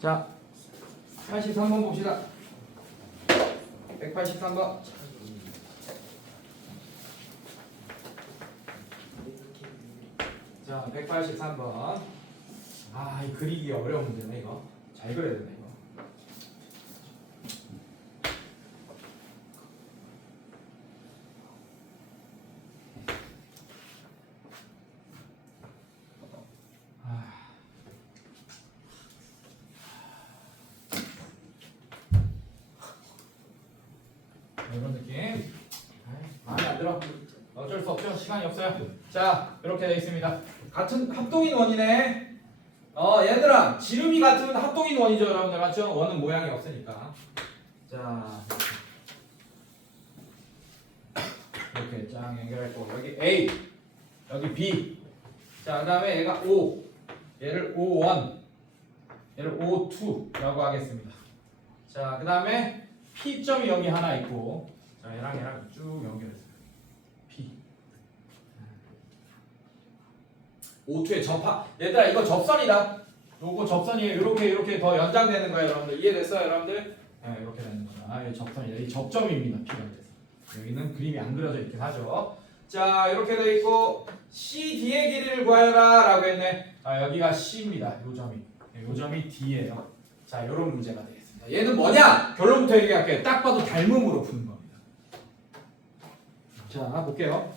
자, 83번 봅시다. 183번. 자, 183번. 아, 이 그리기 어려운 문제네 이거. 잘 그려야 된다 이런 느낌. 마음에 안 들어. 어쩔 수 없죠. 시간이 없어요. 자, 이렇게 돼 있습니다. 같은 합동인 원이네. 어, 얘들아, 지름이 같은 합동인 원이죠, 여러분들 맞죠? 원은 모양이 없으니까. 자, 이렇게 쫙 연결했고 여기 A, 여기 B. 자, 그다음에 얘가 O, 얘를 O1, 얘를 O2라고 하겠습니다. 자, 그다음에 P점이 여기 하나 있고 자 얘랑 얘랑 쭉 연결했어요. P. O2의 접하. 얘들아 이거 접선이다. 요거 접선이에요 이렇게 이렇게 더 연장되는 거예요 여러분들. 이해됐어요 여러분들? 네, 이렇게 되는 거죠. 아, 이 접선이다. 이 접점입니다 P가 돼서. 여기는 그림이 안 그려져 있긴 하죠. 자 이렇게 돼 있고 CD의 길이를 구하여라 라고 했네. 아 여기가 C입니다 요 점이. 네, 요 점이 D예요. 자 요런 문제가 되겠습니다 얘는 뭐냐? 결론부터 얘기할게요. 딱 봐도 닮음으로 푸는 겁니다. 자, 볼게요.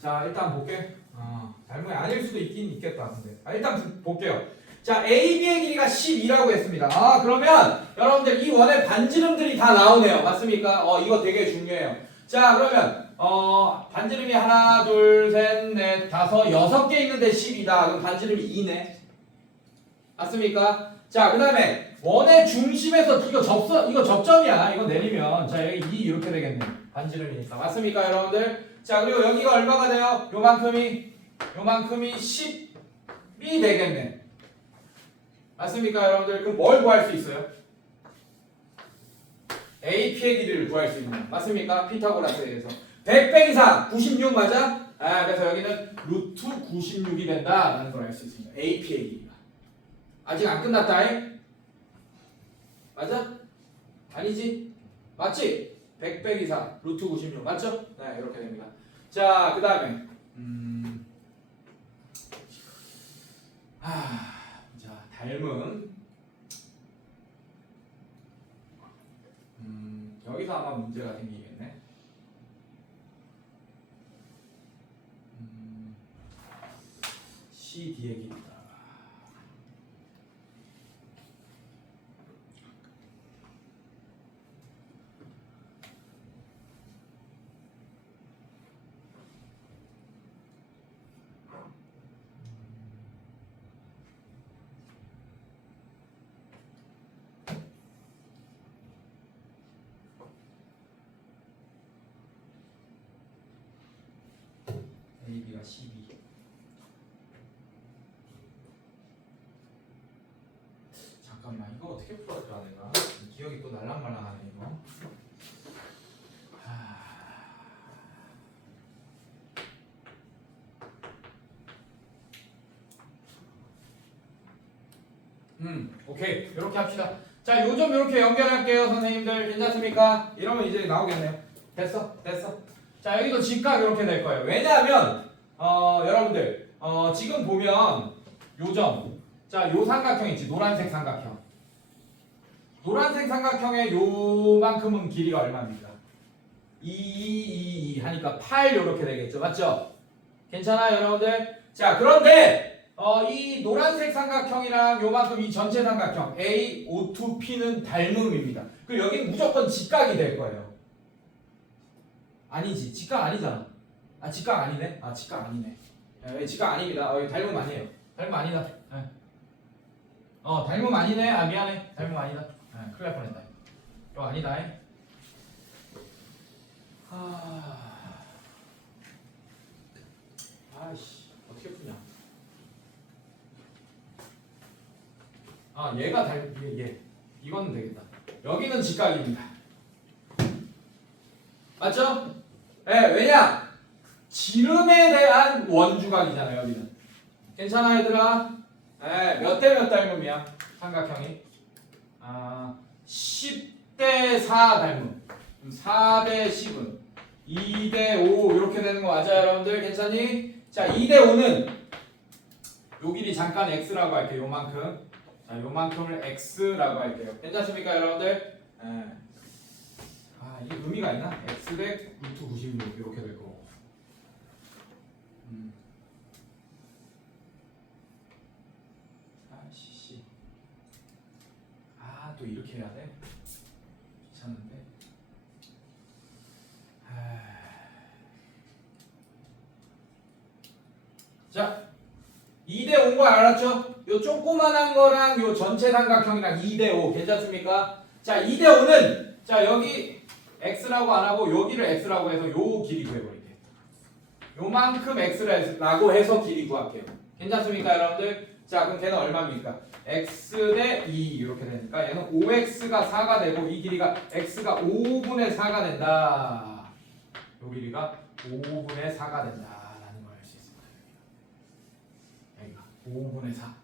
자, 일단 볼게. 어, 닮음이 아닐 수도 있긴 있겠다. 근데. 아, 일단 부- 볼게요. 자, AB의 길이가 12라고 했습니다. 아, 그러면 여러분들 이 원의 반지름들이 다 나오네요. 맞습니까? 어, 이거 되게 중요해요. 자, 그러면 어, 반지름이 하나, 둘, 셋, 넷, 다섯, 여섯 개 있는데 10이다. 그럼 반지름이 2네. 맞습니까? 자, 그 다음에 원의 중심에서 이거 접선 이거 접점이야. 이거 내리면 자 여기 2 이렇게 되겠네. 반지름이니까 맞습니까, 여러분들? 자 그리고 여기가 얼마가 돼요? 요만큼이 요만큼이 10이 되겠네. 맞습니까, 여러분들? 그럼 뭘 구할 수 있어요? AP의 길이를 구할 수 있는 맞습니까? 피타고라스에 의해서 100 빼기 4 96 맞아? 아 그래서 여기는 루트 96이 된다라는 걸 알 수 있습니다. 길이가 아직 안 끝났다 잉. 맞아? 아니지? 맞지? 100 빼기 4 루트 96 맞죠? 네 이렇게 됩니다 자 그 다음에 음... 하... 자 닮은 음... 여기서 아마 문제가 생기겠네 음... CD의 길이다 AB가 12 잠깐만 이거 어떻게 풀었더라 내가 기억이 또 날랑말랑하네 이거. 하... 음 오케이. 이렇게 합시다. 자 요점 이렇게 연결할게요 선생님들. 괜찮습니까? 이러면 이제 나오겠네요. 됐어 됐어. 자 여기도 직각 이렇게 될 거예요. 왜냐하면 어, 여러분들 어, 지금 보면 요점 자 요 삼각형 있지 노란색 삼각형 노란색 삼각형의 요만큼은 길이가 얼마입니까? 2, 2, 2 하니까 8 이렇게 되겠죠 맞죠? 괜찮아요 여러분들? 자 그런데 어, 이 노란색 삼각형이랑 요만큼 이 전체 삼각형 A, O2, P는 닮음입니다. 그리고 여기는 무조건 직각이 될 거예요. 아니지 직각 아니잖아 아 직각 아니네? 아 직각 아니네. 예, 직각 아닙니다. 어, 닮음 아니에요. 닮음 아니다. 예. 어 닮음 아니네. 아 미안해. 닮음 아니다. 예, 큰일 날 뻔했다. 이거 아니다. 예. 하... 아이씨 어떻게 푸냐? 아 얘가 닮 얘, 얘. 이거는 되겠다. 여기는 직각입니다. 맞죠? 예, 왜냐? 지름에 대한 원주각이잖아요, 여기는. 괜찮아, 얘들아? 예, 몇대 몇 닮음이야? 삼각형이 아, 10대 4 닮음 4대 10은 2대 5 이렇게 되는 거 맞아요 여러분들 괜찮니? 자 2대 5는 요 길이 잠깐 x라고 할게요 요만큼 자 요만큼을 x라고 할게요 괜찮습니까 여러분들? 예. 아 이게 의미가 있나? x 대 루트 96 이렇게 될 거고 음. 아씨 아또 이렇게 해야 돼? 귀찮은데 하... 자 2대 5인 거 알았죠? 요 조그만한 거랑 요 전체 삼각형이랑 2대 5 괜찮습니까? 자 2대 5는 자 여기 x라고 안 하고 여기를 x라고 해서 요 길이 구해버릴게요 요만큼 x라고 해서 길이 구할게요 괜찮습니까 여러분들? 자 그럼 걔는 얼마입니까? x 대 2 이렇게 되니까 얘는 5x가 4가 되고 이 길이가 x가 5분의 4가 된다. 요 길이가 5분의 4가 된다라는 걸 알 수 있습니다. 여기가 5분의 4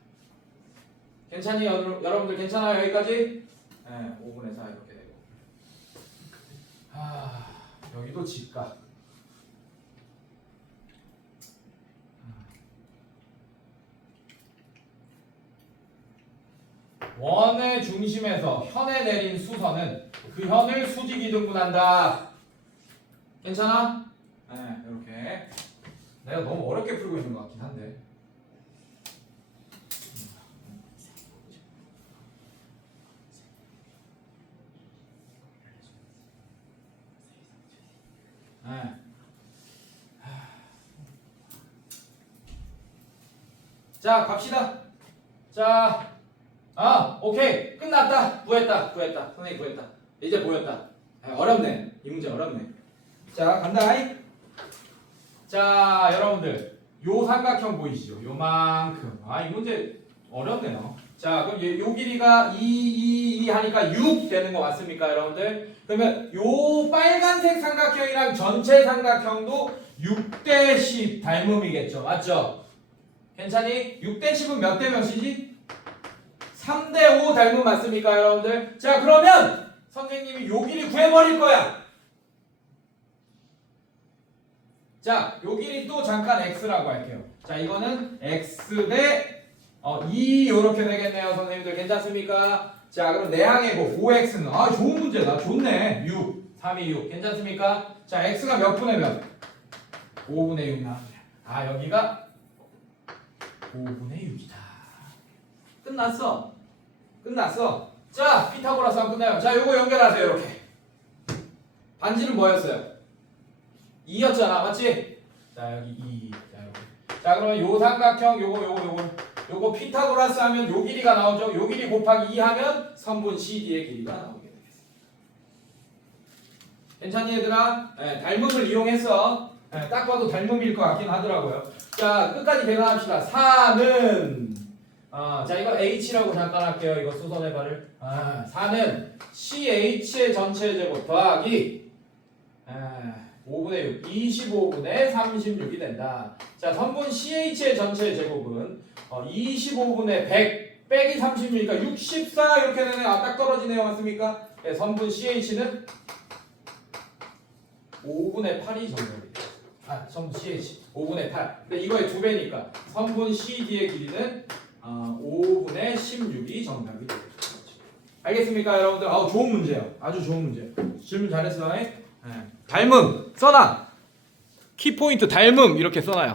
괜찮니? 여러- 여러분들 괜찮아요? 여기까지? 네 5분의 4 이렇게 되고. 아 여기도 직각 원의 중심에서 현에 내린 수선은 그 현을 수직 이 등분한다. 괜찮아? 네, 이렇게. 내가 너무 어렵게 풀고 있는 것 같긴 한데. 네. 자, 갑시다. 자, 아, 오케이. 끝났다. 구했다. 구했다. 선생님 구했다. 이제 보였다. 아, 어렵네. 이 문제 어렵네. 자, 간다. 자, 여러분들. 요 삼각형 보이시죠? 요만큼. 아, 이 문제 어렵네요. 자, 그럼 얘- 요 길이가 2, 2, 2 하니까 6 되는 거 맞습니까, 여러분들? 그러면 요 빨간색 삼각형이랑 전체 삼각형도 6대 10 닮음이겠죠. 맞죠? 괜찮니? 6대 10은 몇 대 몇이지? 3대 5 닮음 맞습니까, 여러분들? 자, 그러면 선생님이 요 길이 구해버릴 거야. 자, 요 길이 또 잠깐 x라고 할게요. 자, 이거는 x 대 어, 2 요렇게 되겠네요, 선생님들. 괜찮습니까? 자, 그럼 내항이고 5x는 아, 좋은 문제다. 좋네. 6. 3이 6. 괜찮습니까? 자, x가 몇 분의 몇? 5분의 6 나왔네. 아, 여기가 5분의 6이다. 끝났어. 끝났어. 자, 피타고라스 한번 끝나요. 자, 요거 연결하세요, 이렇게. 반지는 뭐였어요? 2였잖아, 맞지? 자, 여기 2. 자. 자, 그러면 요 삼각형, 요거, 요거, 요거. 요거 피타고라스 하면 요 길이가 나오죠. 요 길이 곱하기 2 하면 선분 CD의 길이가 나오게 되겠습니다. 괜찮니, 얘들아? 네, 닮음을 이용해서 네, 딱 봐도 닮음일 것 같긴 하더라고요. 자, 끝까지 계산합시다. 4는 아, 자 이거 h라고 잠깐 할게요. 이거 수선의 발을. 아, 4는 ch의 전체 제곱 더하기 아, 5분의 6, 25분의 36이 된다. 자, 선분 ch의 전체 제곱은 어, 25분의 100 빼기 36이니까 64 이렇게 되네. 아, 딱 떨어지네요. 맞습니까? 네, 선분 ch는 5분의 8이 정답이 돼요. 아, 선분 ch 5분의 8. 근데 이거의 두 배니까 선분 CD의 길이는 어, 5분의 16이 정답이 되겠죠. 알겠습니까, 여러분들? 아우 좋은 문제예요. 아주 좋은 문제. 질문 잘했어. 네. 닮음 써놔. 키포인트 닮음 이렇게 써놔요.